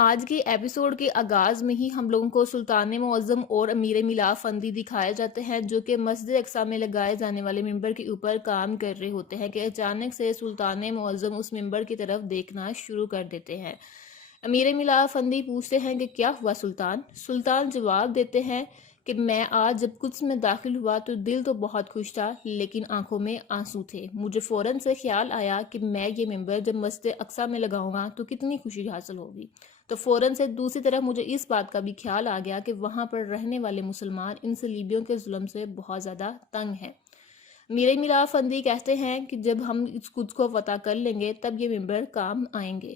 آج کے ایپیسوڈ کے آغاز میں ہی ہم لوگوں کو سلطان معظم اور امیر ملا فندی دکھائے جاتے ہیں جو کہ مسجد اقصی میں لگائے جانے والے ممبر کے اوپر کام کر رہے ہوتے ہیں کہ اچانک سے سلطان معظم اس ممبر کی طرف دیکھنا شروع کر دیتے ہیں۔ امیر ملا فندی پوچھتے ہیں کہ کیا ہوا سلطان؟ سلطان جواب دیتے ہیں کہ میں آج جب قدس میں داخل ہوا تو دل تو بہت خوش تھا لیکن آنکھوں میں آنسو تھے۔ مجھے فوراً سے خیال آیا کہ میں یہ ممبر جب مسجد اقصی میں لگاؤں گا تو کتنی خوشی حاصل ہوگی، تو فوراً سے دوسری طرف مجھے اس بات کا بھی خیال آ گیا کہ وہاں پر رہنے والے مسلمان ان صلیبیوں کے ظلم سے بہت زیادہ تنگ ہیں۔ میرے ملا فندی کہتے ہیں کہ جب ہم اس قدس کو فتح کر لیں گے تب یہ ممبر کام آئیں گے۔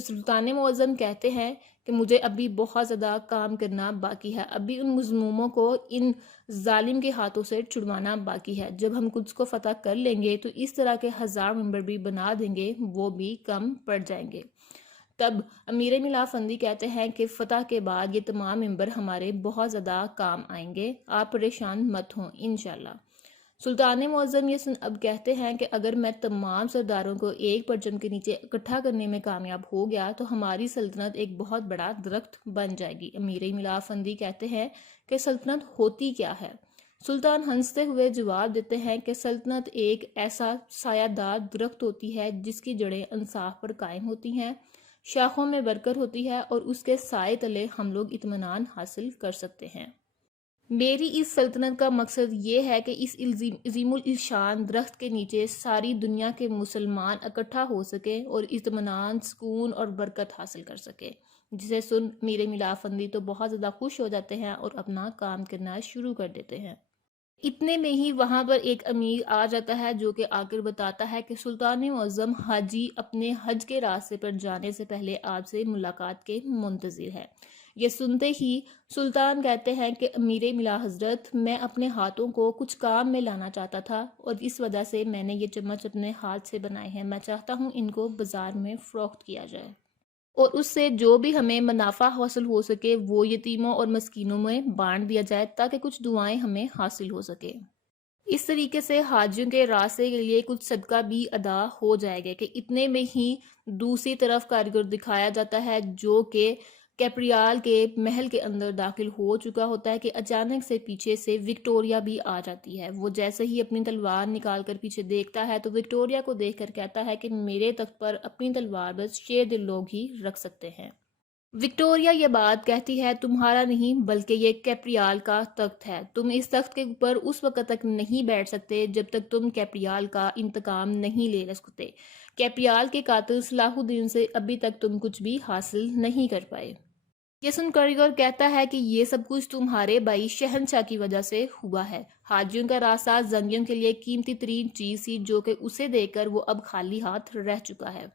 سلطان معظم کہتے ہیں کہ مجھے ابھی بہت زیادہ کام کرنا باقی ہے، ابھی ان مظلوموں کو ان ظالم کے ہاتھوں سے چھڑوانا باقی ہے۔ جب ہم قدس کو فتح کر لیں گے تو اس طرح کے 1000 ممبر بھی بنا دیں گے، وہ بھی کم پڑ جائیں گے۔ تب امیر ملا فندی کہتے ہیں کہ فتح کے بعد یہ تمام ممبر ہمارے بہت زیادہ کام آئیں گے، آپ پریشان مت ہوں انشاءاللہ۔ سلطان معظم یہ اب کہتے ہیں کہ اگر میں تمام سرداروں کو ایک پرچم کے نیچے اکٹھا کرنے میں کامیاب ہو گیا تو ہماری سلطنت ایک بہت بڑا درخت بن جائے گی۔ امیر ملا فندی کہتے ہیں کہ سلطنت ہوتی کیا ہے؟ سلطان ہنستے ہوئے جواب دیتے ہیں کہ سلطنت ایک ایسا سایہ دار درخت ہوتی ہے جس کی جڑیں انصاف پر قائم ہوتی ہیں، شاخوں میں برکت ہوتی ہے اور اس کے سائے تلے ہم لوگ اطمینان حاصل کر سکتے ہیں۔ میری اس سلطنت کا مقصد یہ ہے کہ اس عظیم الشان درخت کے نیچے ساری دنیا کے مسلمان اکٹھا ہو سکے اور اطمینان، سکون اور برکت حاصل کر سکے، جسے سن میرے ملا فندی تو بہت زیادہ خوش ہو جاتے ہیں اور اپنا کام کرنا شروع کر دیتے ہیں۔ اتنے میں ہی وہاں پر ایک امیر آ جاتا ہے جو کہ آ کر بتاتا ہے کہ سلطان معظم حاجی اپنے حج کے راستے پر جانے سے پہلے آپ سے ملاقات کے منتظر ہے۔ یہ سنتے ہی سلطان کہتے ہیں کہ امیر ملا حضرت، میں اپنے ہاتھوں کو کچھ کام میں لانا چاہتا تھا اور اس وجہ سے میں نے یہ چمچ اپنے ہاتھ سے بنائے ہیں، میں چاہتا ہوں ان کو بازار میں فروخت کیا جائے اور اس سے جو بھی ہمیں منافع حاصل ہو سکے وہ یتیموں اور مسکینوں میں بانٹ دیا جائے تاکہ کچھ دعائیں ہمیں حاصل ہو سکے۔ اس طریقے سے حاجیوں کے راستے کے لیے کچھ صدقہ بھی ادا ہو جائے گا کہ اتنے میں ہی دوسری طرف کاریگر دکھایا جاتا ہے جو کہ کیپریال کے محل کے اندر داخل ہو چکا ہوتا ہے کہ اچانک سے پیچھے سے وکٹوریا بھی آ جاتی ہے۔ وہ جیسے ہی اپنی تلوار نکال کر پیچھے دیکھتا ہے تو وکٹوریا کو دیکھ کر کہتا ہے کہ میرے تخت پر اپنی تلوار بس شیر دل لوگ ہی رکھ سکتے ہیں۔ وکٹوریا یہ بات کہتی ہے تمہارا نہیں بلکہ یہ کیپریال کا تخت ہے، تم اس تخت کے اوپر اس وقت تک نہیں بیٹھ سکتے جب تک تم کیپریال کا انتقام نہیں لے سکتے۔ کیپریال کے قاتل صلاح الدین سے ابھی تک تم کچھ بھی حاصل نہیں کر پائے۔ یہ سن کریگر کہتا ہے کہ یہ سب کچھ تمہارے بھائی شہنشاہ کی وجہ سے ہوا ہے۔ حاجیوں کا راستہ زنگیوں کے لیے قیمتی ترین چیز تھی جو کہ اسے دیکھ کر وہ اب خالی ہاتھ رہ چکا ہے۔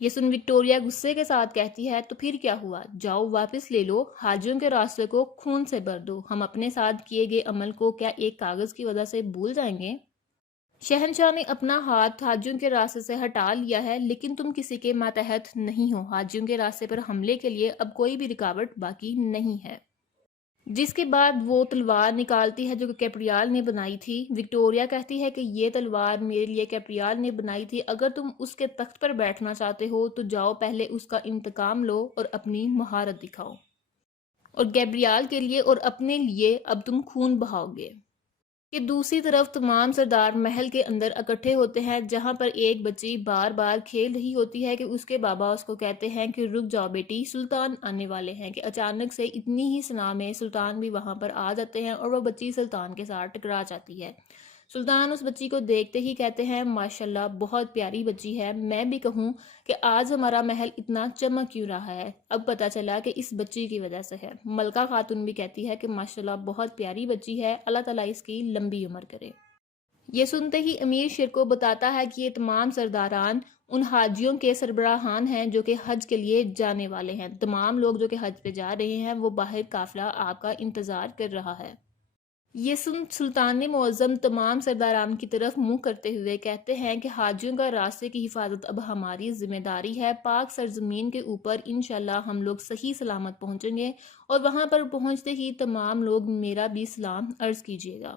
یہ سن وکٹوریا غصے کے ساتھ کہتی ہے تو پھر کیا ہوا، جاؤ واپس لے لو، حاجیوں کے راستے کو خون سے بھر دو، ہم اپنے ساتھ کیے گئے عمل کو کیا ایک کاغذ کی وجہ سے بھول جائیں گے؟ شہنشاہ نے اپنا ہاتھ حاجیوں کے راستے سے ہٹا لیا ہے لیکن تم کسی کے ماتحت نہیں ہو، حاجیوں کے راستے پر حملے کے لیے اب کوئی بھی رکاوٹ باقی نہیں ہے۔ جس کے بعد وہ تلوار نکالتی ہے جو کہ کیپریال نے بنائی تھی۔ وکٹوریا کہتی ہے کہ یہ تلوار میرے لیے کیپریال نے بنائی تھی، اگر تم اس کے تخت پر بیٹھنا چاہتے ہو تو جاؤ پہلے اس کا انتقام لو اور اپنی مہارت دکھاؤ، اور گیبریال کے لیے اور اپنے لیے اب تم خون بہاؤ گے۔ کہ دوسری طرف تمام سردار محل کے اندر اکٹھے ہوتے ہیں جہاں پر ایک بچی بار بار کھیل رہی ہوتی ہے کہ اس کے بابا اس کو کہتے ہیں کہ رک جاؤ بیٹی، سلطان آنے والے ہیں، کہ اچانک سے اتنی ہی سنا میں سلطان بھی وہاں پر آ جاتے ہیں اور وہ بچی سلطان کے ساتھ ٹکرا جاتی ہے۔ سلطان اس بچی کو دیکھتے ہی کہتے ہیں ماشاءاللہ بہت پیاری بچی ہے، میں بھی کہوں کہ آج ہمارا محل اتنا چمک کیوں رہا ہے، اب پتہ چلا کہ اس بچی کی وجہ سے ہے۔ ملکہ خاتون بھی کہتی ہے کہ ماشاءاللہ بہت پیاری بچی ہے، اللہ تعالیٰ اس کی لمبی عمر کرے۔ یہ سنتے ہی امیر شیر کو بتاتا ہے کہ یہ تمام سرداران ان حاجیوں کے سربراہان ہیں جو کہ حج کے لیے جانے والے ہیں، تمام لوگ جو کہ حج پہ جا رہے ہیں وہ باہر قافلہ آپ کا انتظار کر رہا ہے۔ یہ سن سلطان معظم تمام سرداران کی طرف منہ کرتے ہوئے کہتے ہیں کہ حاجیوں کا راستے کی حفاظت اب ہماری ذمہ داری ہے، پاک سرزمین کے اوپر انشاءاللہ ہم لوگ صحیح سلامت پہنچیں گے، اور وہاں پر پہنچتے ہی تمام لوگ میرا بھی سلام عرض کیجیے گا۔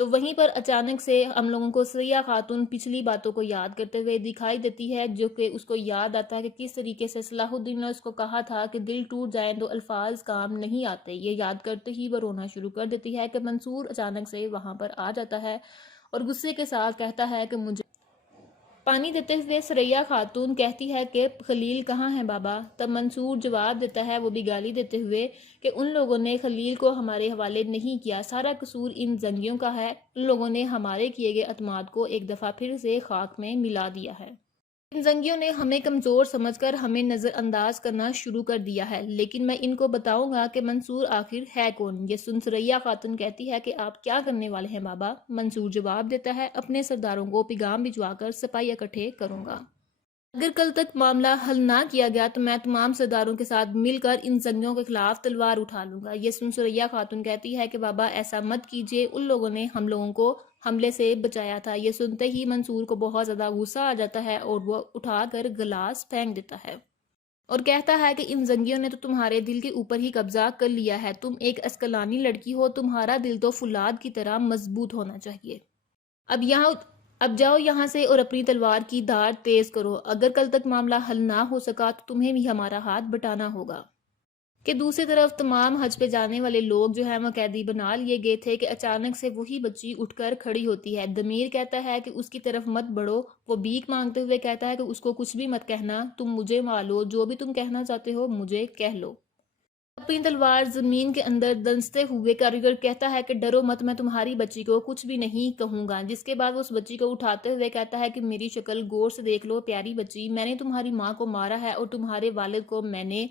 تو وہیں پر اچانک سے ہم لوگوں کو سریہ خاتون پچھلی باتوں کو یاد کرتے ہوئے دکھائی دیتی ہے، جو کہ اس کو یاد آتا ہے کہ کس طریقے سے صلاح الدین نے اس کو کہا تھا کہ دل ٹوٹ جائیں تو الفاظ کام نہیں آتے۔ یہ یاد کرتے ہی وہ رونا شروع کر دیتی ہے کہ منصور اچانک سے وہاں پر آ جاتا ہے اور غصے کے ساتھ کہتا ہے کہ مجھے پانی دیتے ہوئے سریہ خاتون کہتی ہے کہ خلیل کہاں ہے بابا؟ تب منصور جواب دیتا ہے، وہ بھی گالی دیتے ہوئے، کہ ان لوگوں نے خلیل کو ہمارے حوالے نہیں کیا، سارا قصور ان زنگیوں کا ہے، ان لوگوں نے ہمارے کیے گئے اعتماد کو ایک دفعہ پھر سے خاک میں ملا دیا ہے۔ ان زنگیوں نے ہمیں کمزور سمجھ کر ہمیں نظر انداز کرنا شروع کر دیا ہے، لیکن میں ان کو بتاؤں گا کہ منصور آخر ہے کون۔ یہ سن سریہ خاتون کہتی ہے کہ آپ کیا کرنے والے ہیں بابا؟ منصور جواب دیتا ہے، اپنے سرداروں کو پیغام بھجوا کر سپاہی اکٹھے کروں گا۔ اگر کل تک معاملہ حل نہ کیا گیا تو میں تمام سرداروں کے ساتھ مل کر ان زنگیوں کے خلاف تلوار اٹھا لوں گا۔ یہ سن سریہ خاتون کہتی ہے کہ بابا ایسا مت کیجیے، ان لوگوں نے ہم لوگوں کو حملے سے بچایا تھا۔ یہ سنتے ہی منصور کو بہت زیادہ غصہ آ جاتا ہے اور وہ اٹھا کر گلاس پھینک دیتا ہے اور کہتا ہے کہ ان زنگیوں نے تو تمہارے دل کے اوپر ہی قبضہ کر لیا ہے، تم ایک اسکلانی لڑکی ہو، تمہارا دل تو فولاد کی طرح مضبوط ہونا چاہیے۔ اب جاؤ یہاں سے اور اپنی تلوار کی دھار تیز کرو، اگر کل تک معاملہ حل نہ ہو سکا تو تمہیں بھی ہمارا ہاتھ بٹانا ہوگا۔ کہ دوسری طرف تمام حج پہ جانے والے لوگ جو ہیں وہ قیدی بنا لیے گئے تھے کہ اچانک سے وہی بچی اٹھ کر کھڑی ہوتی ہے۔ دمیر کہتا ہے کہ اس کی طرف مت بڑھو، وہ بھیک مانگتے ہوئے کہتا ہے کہ اس کو کچھ بھی مت کہنا، تم مجھے مارو، جو بھی تم کہنا چاہتے ہو مجھے کہہ لو۔ اپنی تلوار زمین کے اندر دنستے ہوئے کاریگر کہتا ہے کہ ڈرو مت، میں تمہاری بچی کو کچھ بھی نہیں کہوں گا، جس کے بعد اس بچی کو اٹھاتے ہوئے کہتا ہے کہ میری شکل غور سے دیکھ لو پیاری بچی، میں نے تمہاری ماں کو مارا ہے اور تمہارے والد کو میں نے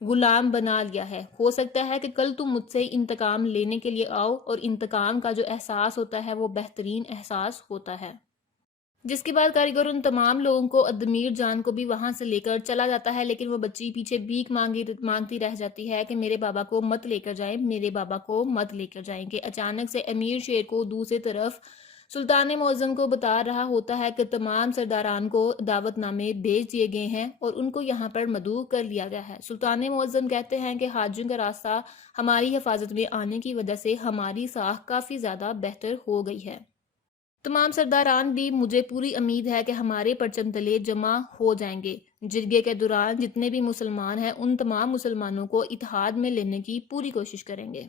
غلام بنا لیا ہے، ہو سکتا ہے کہ کل تم مجھ سے انتقام لینے کے لیے آؤ، اور انتقام کا جو احساس ہوتا ہے وہ بہترین احساس ہوتا ہے۔ جس کے بعد کاریگر ان تمام لوگوں کو دمیر جان کو بھی وہاں سے لے کر چلا جاتا ہے، لیکن وہ بچی پیچھے بھیک مانگتی رہ جاتی ہے کہ میرے بابا کو مت لے کر جائیں، میرے بابا کو مت لے کر جائیں۔ کہ اچانک سے امیر شیر کو دوسری طرف سلطان معظم کو بتا رہا ہوتا ہے کہ تمام سرداران کو دعوت نامے بھیج دیے گئے ہیں اور ان کو یہاں پر مدعو کر لیا گیا ہے۔ سلطان معظم کہتے ہیں کہ حاجیوں کا راستہ ہماری حفاظت میں آنے کی وجہ سے ہماری ساکھ کافی زیادہ بہتر ہو گئی ہے۔ تمام سرداران بھی مجھے پوری امید ہے کہ ہمارے پرچم تلے جمع ہو جائیں گے۔ جرگے کے دوران جتنے بھی مسلمان ہیں ان تمام مسلمانوں کو اتحاد میں لینے کی پوری کوشش کریں گے۔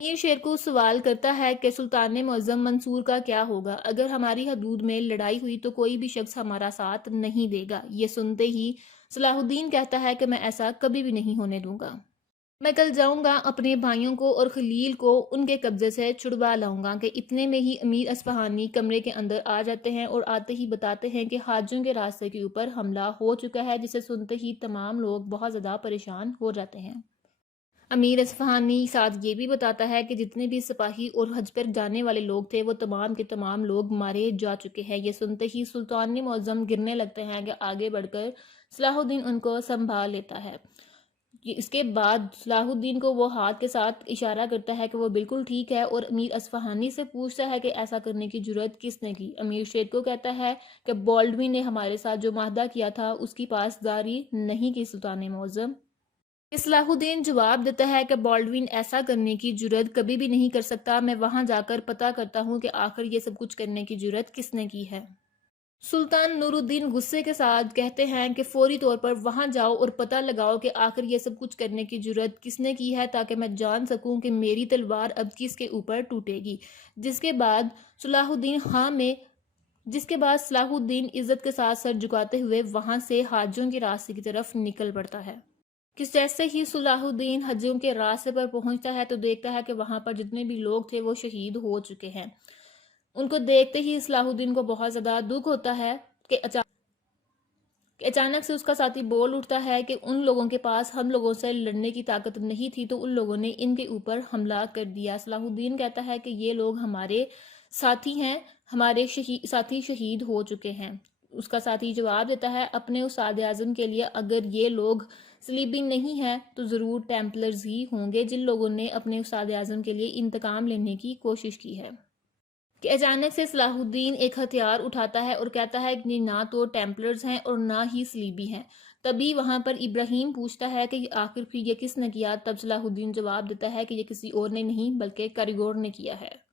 امیر شیر کو سوال کرتا ہے کہ سلطان معظم منصور کا کیا ہوگا؟ اگر ہماری حدود میں لڑائی ہوئی تو کوئی بھی شخص ہمارا ساتھ نہیں دے گا۔ یہ سنتے ہی صلاح الدین کہتا ہے کہ میں ایسا کبھی بھی نہیں ہونے دوں گا۔ میں کل جاؤں گا اپنے بھائیوں کو اور خلیل کو ان کے قبضے سے چھڑوا لاؤں گا۔ کہ اتنے میں ہی امیر اصفہانی کمرے کے اندر آ جاتے ہیں اور آتے ہی بتاتے ہیں کہ حاجیوں کے راستے کے اوپر حملہ ہو چکا ہے، جسے سنتے ہی تمام لوگ بہت زیادہ پریشان ہو جاتے ہیں۔ امیر اصفہانی ساتھ یہ بھی بتاتا ہے کہ جتنے بھی سپاہی اور حج پر جانے والے لوگ تھے وہ تمام کے تمام لوگ مارے جا چکے ہیں۔ یہ سنتے ہی سلطان معظم گرنے لگتے ہیں کہ آگے بڑھ کر صلاح الدین ان کو سنبھال لیتا ہے۔ اس کے بعد صلاح الدین کو وہ ہاتھ کے ساتھ اشارہ کرتا ہے کہ وہ بالکل ٹھیک ہے، اور امیر اصفہانی سے پوچھتا ہے کہ ایسا کرنے کی جرت کس نے کی؟ امیر شیر کو کہتا ہے کہ بالڈوین نے ہمارے ساتھ جو معاہدہ کیا تھا اس کی پاسداری نہیں کی سلطان معظم۔ صلاح الدین جواب دیتا ہے کہ بالڈوین ایسا کرنے کی جرت کبھی بھی نہیں کر سکتا، میں وہاں جا کر پتہ کرتا ہوں کہ آخر یہ سب کچھ کرنے کی جرت کس نے کی ہے۔ سلطان نور الدین غصے کے ساتھ کہتے ہیں کہ فوری طور پر وہاں جاؤ اور پتہ لگاؤ کہ آخر یہ سب کچھ کرنے کی جرت کس نے کی ہے، تاکہ میں جان سکوں کہ میری تلوار اب کس کے اوپر ٹوٹے گی۔ جس کے بعد صلاح الدین عزت کے ساتھ سر جھکاتے ہوئے وہاں سے حاجیوں کے راستے کی طرف نکل پڑتا ہے۔ کہ جیسے ہی صلاح الدین حجیوں کے راستے پر پہنچتا ہے تو دیکھتا ہے کہ وہاں پر جتنے بھی لوگ تھے وہ شہید ہو چکے ہیں۔ ان کو دیکھتے ہی صلاح الدین کو بہت زیادہ دکھ ہوتا ہے کہ اچانک سے اس کا ساتھی بول اٹھتا ہے کہ ان لوگوں کے پاس ہم لوگوں سے لڑنے کی طاقت نہیں تھی تو ان لوگوں نے ان کے اوپر حملہ کر دیا۔ صلاح الدین کہتا ہے کہ یہ لوگ ہمارے ساتھی ہیں، ہمارے ساتھی شہید ہو چکے ہیں۔ اس کا ساتھی جواب دیتا ہے اپنے استاد اعظم کے لیے اگر یہ لوگ صلیبی نہیں ہیں تو ضرور ٹیمپلرز ہی ہوں گے جن لوگوں نے اپنے استاد اعظم کے لیے انتقام لینے کی کوشش کی ہے۔ کہ اچانک سے صلاح الدین ایک ہتھیار اٹھاتا ہے اور کہتا ہے کہ نہ تو ٹیمپلرز ہیں اور نہ ہی صلیبی ہیں۔ تبھی وہاں پر ابراہیم پوچھتا ہے کہ آخر پھر یہ کس نے کیا؟ تب صلاح الدین جواب دیتا ہے کہ یہ کسی اور نے نہیں بلکہ کاریگور نے کیا ہے۔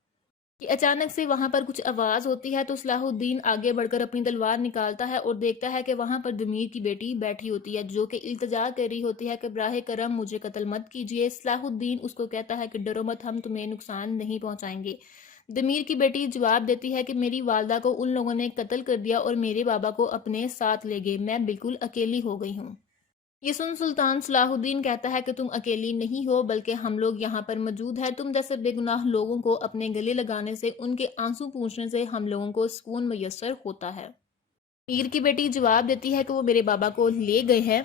کہ اچانک سے وہاں پر کچھ آواز ہوتی ہے تو صلاح الدین آگے بڑھ کر اپنی تلوار نکالتا ہے اور دیکھتا ہے کہ وہاں پر دمیر کی بیٹی بیٹھی ہوتی ہے جو کہ التجا کر رہی ہوتی ہے کہ براہ کرم مجھے قتل مت کیجیے۔ صلاح الدین اس کو کہتا ہے کہ ڈرو مت، ہم تمہیں نقصان نہیں پہنچائیں گے۔ دمیر کی بیٹی جواب دیتی ہے کہ میری والدہ کو ان لوگوں نے قتل کر دیا اور میرے بابا کو اپنے ساتھ لے گئے، میں بالکل اکیلی ہو گئی ہوں۔ یہ سن سلطان صلاح الدین کہتا ہے کہ تم اکیلی نہیں ہو بلکہ ہم لوگ یہاں پر موجود ہیں، تم جیسے بے گناہ لوگوں کو اپنے گلے لگانے سے، ان کے آنسو پوچھنے سے ہم لوگوں کو سکون میسر ہوتا ہے۔ میر کی بیٹی جواب دیتی ہے کہ وہ میرے بابا کو لے گئے ہیں۔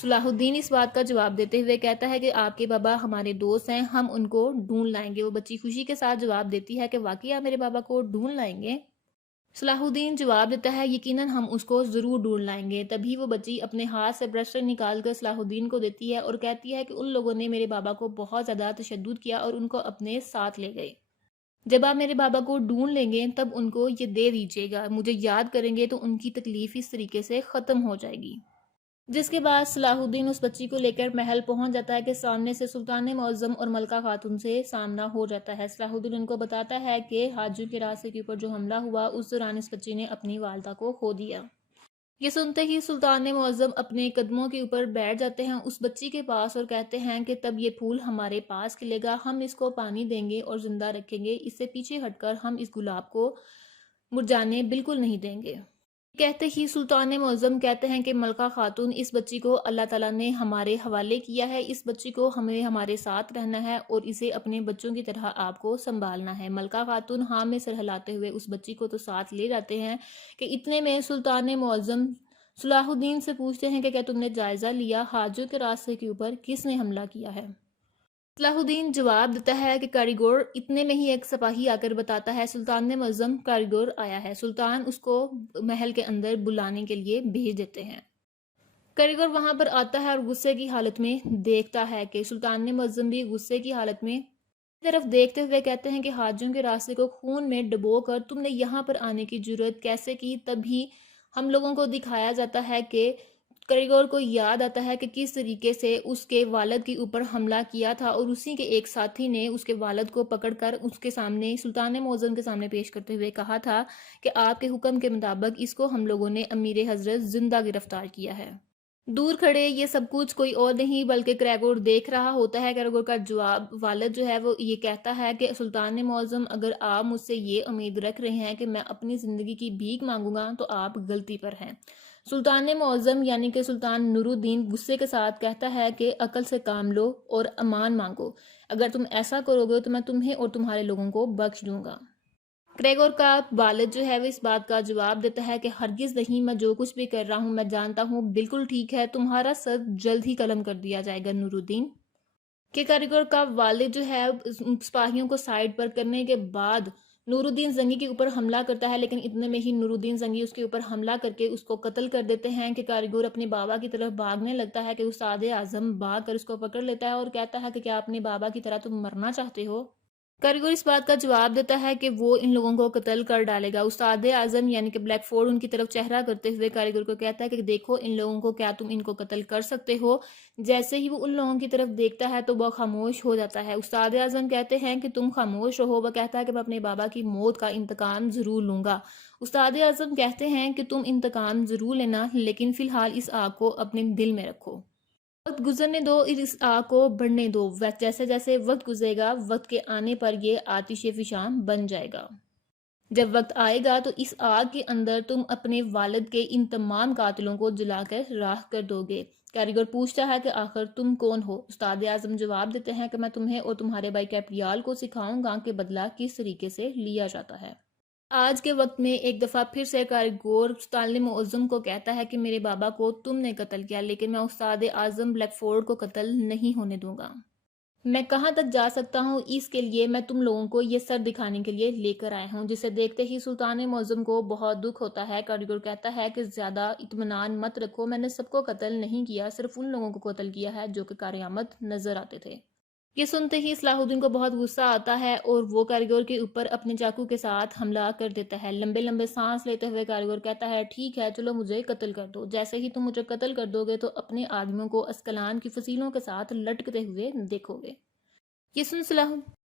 صلاح الدین اس بات کا جواب دیتے ہوئے کہتا ہے کہ آپ کے بابا ہمارے دوست ہیں، ہم ان کو ڈھونڈ لائیں گے۔ وہ بچی خوشی کے ساتھ جواب دیتی ہے کہ واقعی آپ میرے بابا کو ڈھونڈ لائیں گے؟ صلاح الدین جواب دیتا ہے یقیناً ہم اس کو ضرور ڈھونڈ لائیں گے۔ تبھی وہ بچی اپنے ہاتھ سے برشر نکال کر صلاح الدین کو دیتی ہے اور کہتی ہے کہ ان لوگوں نے میرے بابا کو بہت زیادہ تشدد کیا اور ان کو اپنے ساتھ لے گئے۔ جب آپ میرے بابا کو ڈھونڈ لیں گے تب ان کو یہ دے دیجیے گا، مجھے یاد کریں گے تو ان کی تکلیف اس طریقے سے ختم ہو جائے گی۔ جس کے بعد صلاح الدین اس بچی کو لے کر محل پہنچ جاتا ہے کہ سامنے سے سلطان معظم اور ملکہ خاتون سے سامنا ہو جاتا ہے۔ صلاح الدین ان کو بتاتا ہے کہ حاجیوں کے راستے کے اوپر جو حملہ ہوا اس دوران اس بچی نے اپنی والدہ کو کھو دیا۔ یہ سنتے ہی سلطان معظم اپنے قدموں کے اوپر بیٹھ جاتے ہیں اس بچی کے پاس اور کہتے ہیں کہ تب یہ پھول ہمارے پاس کھلے گا، ہم اس کو پانی دیں گے اور زندہ رکھیں گے، اس سے پیچھے ہٹ کر ہم اس گلاب کو مرجانے بالکل نہیں دیں گے۔ کہتے ہی سلطان معظم کہتے ہیں کہ ملکہ خاتون اس بچی کو اللہ تعالیٰ نے ہمارے حوالے کیا ہے، اس بچی کو ہمیں ہمارے ساتھ رہنا ہے اور اسے اپنے بچوں کی طرح آپ کو سنبھالنا ہے۔ ملکہ خاتون ہاں میں سر ہلاتے ہوئے اس بچی کو تو ساتھ لے جاتے ہیں کہ اتنے میں سلطان معظم صلاح الدین سے پوچھتے ہیں کہ کیا تم نے جائزہ لیا حاجیوں کے راستے کے اوپر کس نے حملہ کیا ہے؟ صلاح الدین جواب دیتا ہے کہ کاریگور، اتنے میں ہی ایک سپاہی آ کر بتاتا ہے سلطان معظم کاریگور آیا ہے۔ سلطان اس کو محل کے اندر بلانے کے لیے بھیج دیتے ہیں۔ کاریگور وہاں پر آتا ہے اور غصے کی حالت میں دیکھتا ہے کہ سلطان معظم بھی غصے کی حالت میں طرف دیکھتے ہوئے کہتے ہیں کہ حاجیوں کے راستے کو خون میں ڈبو کر تم نے یہاں پر آنے کی جرت کیسے کی؟ تبھی ہم لوگوں کو دکھایا جاتا ہے کہ کاریگور کو یاد آتا ہے کہ کس طریقے سے اس کے والد کے اوپر حملہ کیا تھا اور اسی کے ایک ساتھی نے اس کے والد کو پکڑ کر اس کے سامنے سلطان معظم کے سامنے پیش کرتے ہوئے کہا تھا کہ آپ کے حکم کے مطابق اس کو ہم لوگوں نے امیر حضرت زندہ گرفتار کیا ہے۔ دور کھڑے یہ سب کچھ کوئی اور نہیں بلکہ کریگور دیکھ رہا ہوتا ہے۔ کریگور کا جواب والد جو ہے وہ یہ کہتا ہے کہ سلطان معظم اگر آپ مجھ سے یہ امید رکھ رہے ہیں کہ میں اپنی زندگی کی بھیک مانگوں گا تو آپ غلطی پر ہیں۔ سلطان معظم یعنی کہ سلطان نور الدین غصے کے ساتھ کہتا ہے کہ عقل سے کام لو اور امان مانگو، اگر تم ایسا کرو گے تو میں تمہیں اور تمہارے لوگوں کو بخش دوں گا۔ کریگور کا والد جو ہے وہ اس بات کا جواب دیتا ہے کہ ہرگز نہیں، میں جو کچھ بھی کر رہا ہوں میں جانتا ہوں بالکل ٹھیک ہے، تمہارا سر جلد ہی قلم کر دیا جائے گا نور الدین۔ کہ کریگور کا والد جو ہے سپاہیوں کو سائیڈ پر کرنے کے بعد نور الدین زنگی کے اوپر حملہ کرتا ہے، لیکن اتنے میں ہی نور الدین زنگی اس کے اوپر حملہ کر کے اس کو قتل کر دیتے ہیں۔ کہ کریگور اپنے بابا کی طرف بھاگنے لگتا ہے کہ استاد اعظم بھاگ کر اس کو پکڑ لیتا ہے اور کہتا ہے کہ کیا اپنے بابا کی طرح تم مرنا چاہتے ہو؟ کریگور اس بات کا جواب دیتا ہے کہ وہ ان لوگوں کو قتل کر ڈالے گا۔ استاد اعظم یعنی کہ بلیک فورڈ ان کی طرف چہرہ کرتے ہوئے کریگور کو کہتا ہے کہ دیکھو ان لوگوں کو، کیا تم ان کو قتل کر سکتے ہو؟ جیسے ہی وہ ان لوگوں کی طرف دیکھتا ہے تو وہ خاموش ہو جاتا ہے۔ استاد اعظم کہتے ہیں کہ تم خاموش رہو۔ وہ کہتا ہے کہ میں اپنے بابا کی موت کا انتقام ضرور لوں گا۔ استاد اعظم کہتے ہیں کہ تم انتقام ضرور لینا لیکن فی الحال اس آگ کو اپنے دل میں رکھو، وقت گزرنے دو، اس آگ کو بڑھنے دو، جیسے جیسے وقت گزرے گا وقت کے آنے پر یہ آتش فشاں بن جائے گا۔ جب وقت آئے گا تو اس آگ کے اندر تم اپنے والد کے ان تمام قاتلوں کو جلا کر راکھ کر دو گے۔ کاریگر پوچھتا ہے کہ آخر تم کون ہو؟ استاد اعظم جواب دیتے ہیں کہ میں تمہیں اور تمہارے بھائی کیپریال کو سکھاؤں گا کہ بدلہ کس طریقے سے لیا جاتا ہے۔ آج کے وقت میں ایک دفعہ پھر سے کاریگور سلطان معظم کو کہتا ہے کہ میرے بابا کو تم نے قتل کیا لیکن میں استاد اعظم بلیک فورڈ کو قتل نہیں ہونے دوں گا۔ میں کہاں تک جا سکتا ہوں اس کے لیے میں تم لوگوں کو یہ سر دکھانے کے لیے لے کر آیا ہوں۔ جسے دیکھتے ہی سلطان معظم کو بہت دکھ ہوتا ہے۔ کاریگور کہتا ہے کہ زیادہ اطمینان مت رکھو، میں نے سب کو قتل نہیں کیا، صرف ان لوگوں کو قتل کیا ہے جو کہ قیامت نظر آتے تھے۔ یہ سنتے ہی صلاح الدین کو بہت غصہ آتا ہے اور وہ کاریگور کے اوپر اپنے چاقو کے ساتھ حملہ کر دیتا ہے۔ لمبے لمبے سانس لیتے ہوئے کاریگور کہتا ہے ٹھیک ہے چلو مجھے قتل کر دو، جیسے ہی تم مجھے قتل کر دو گے تو اپنے آدمیوں کو اسکلان کی فصیلوں کے ساتھ لٹکتے ہوئے دیکھو گے۔ یہ سن صلاح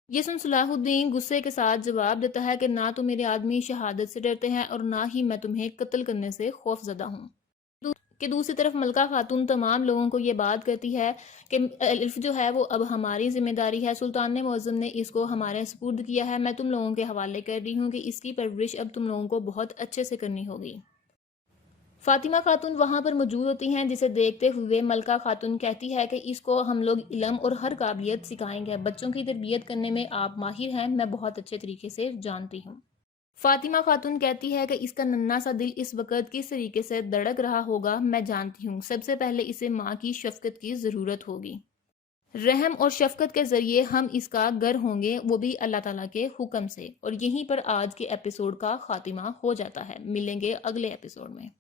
یہ سن صلاح الدین غصے کے ساتھ جواب دیتا ہے کہ نہ تو میرے آدمی شہادت سے ڈرتے ہیں اور نہ ہی میں تمہیں قتل کرنے سے خوف زدہ ہوں۔ کہ دوسری طرف ملکہ خاتون تمام لوگوں کو یہ بات کہتی ہے کہ الف جو ہے وہ اب ہماری ذمہ داری ہے، سلطان معظم نے اس کو ہمارے سپرد کیا ہے، میں تم لوگوں کے حوالے کر رہی ہوں کہ اس کی پرورش اب تم لوگوں کو بہت اچھے سے کرنی ہوگی۔ فاطمہ خاتون وہاں پر موجود ہوتی ہیں، جسے دیکھتے ہوئے ملکہ خاتون کہتی ہے کہ اس کو ہم لوگ علم اور ہر قابلیت سکھائیں گے، بچوں کی تربیت کرنے میں آپ ماہر ہیں، میں بہت اچھے طریقے سے جانتی ہوں۔ فاطمہ خاتون کہتی ہے کہ اس کا ننھا سا دل اس وقت کس طریقے سے دھڑک رہا ہوگا، میں جانتی ہوں، سب سے پہلے اسے ماں کی شفقت کی ضرورت ہوگی۔ رحم اور شفقت کے ذریعے ہم اس کا گر ہوں گے، وہ بھی اللہ تعالیٰ کے حکم سے۔ اور یہیں پر آج کے ایپیسوڈ کا خاتمہ ہو جاتا ہے، ملیں گے اگلے ایپیسوڈ میں۔